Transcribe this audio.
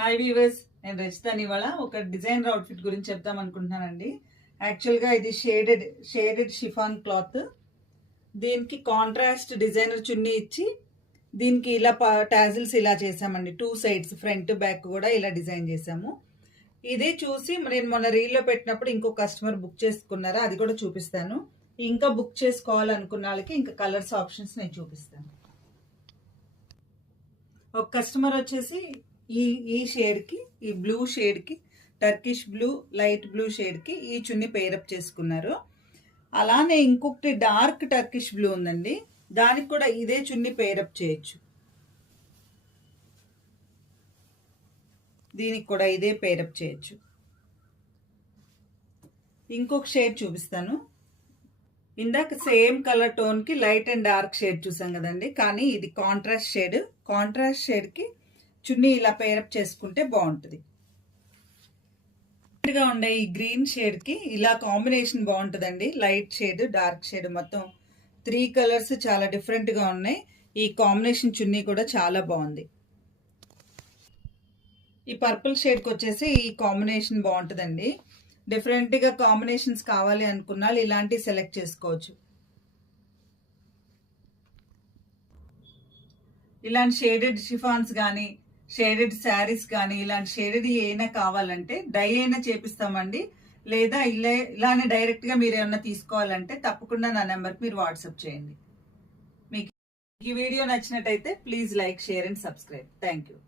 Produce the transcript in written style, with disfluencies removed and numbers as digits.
Hi weavers, నేను రచితాని ఇవాళ ఒక డిజైనర్ అవుట్ఫిట్ గురించి చెప్తాం అనుకుంటున్నానండి. యాక్చువల్గా ఇది షేడెడ్ షిఫాన్ క్లాత్. దీనికి కాంట్రాస్ట్ డిజైనర్ చున్నీ ఇచ్చి దీనికి ఇలా టాజిల్స్ ఇలా చేసామండి. 2 సైడ్స్ ఫ్రంట్ బ్యాక్ కూడా ఇలా డిజైన్ చేసాము. ఇదే చూసి నేను మొన్న రీల్లో పెట్టినప్పుడు ఇంకో కస్టమర్ బుక్ చేసుకున్నారా, అది కూడా చూపిస్తాను. ఇంకా బుక్ చేసుకోవాలనుకున్న వాళ్ళకి ఇంకా కలర్స్ ఆప్షన్స్ నేను చూపిస్తాను. ఒక కస్టమర్ వచ్చేసి ఈ షేడ్కి, ఈ బ్లూ షేడ్కి, టర్కిష్ బ్లూ, లైట్ బ్లూ షేడ్కి ఈ చున్నీ పేరప్ చేసుకున్నారు. అలానే ఇంకొకటి డార్క్ టర్కిష్ బ్లూ ఉందండి, దానికి కూడా ఇదే చున్నీ పేరప్ చేయొచ్చు. దీనికి కూడా ఇదే పేరప్ చేయొచ్చు. ఇంకొక షేడ్ చూపిస్తాను. ఇందాక సేమ్ కలర్ టోన్కి లైట్ అండ్ డార్క్ షేడ్ చూసాం కదండి, కానీ ఇది కాంట్రాస్ట్ షేడ్. కాంట్రాస్ట్ షేడ్కి చున్నీ ఇలా పేరప్ చేసుకుంటే బాగుంటుంది. ఉండే ఈ గ్రీన్ షేడ్కి ఇలా కాంబినేషన్ బాగుంటుందండి. లైట్ షేడ్, డార్క్ షేడ్, మొత్తం 3 కలర్స్ చాలా డిఫరెంట్గా ఉన్నాయి. ఈ కాంబినేషన్ చున్నీ కూడా చాలా బాగుంది. ఈ పర్పుల్ షేడ్కి వచ్చేసి ఈ కాంబినేషన్ బాగుంటుందండి. డిఫరెంట్గా కాంబినేషన్స్ కావాలి అనుకున్న వాళ్ళు ఇలాంటివి సెలెక్ట్ చేసుకోవచ్చు. ఇలాంటి షేడెడ్ షిఫాన్స్ కానీ, షేడెడ్ శారీస్ కానీ, ఇలాంటి షేడెడ్ ఏమైనా కావాలంటే డై అయినా చేపిస్తామండి. లేదా ఇలానే డైరెక్ట్గా మీరు ఏమన్నా తీసుకోవాలంటే తప్పకుండా నా నెంబర్కి మీరు వాట్సాప్ చేయండి. మీకు ఈ వీడియో నచ్చినట్టయితే please like, share and subscribe. Thank you.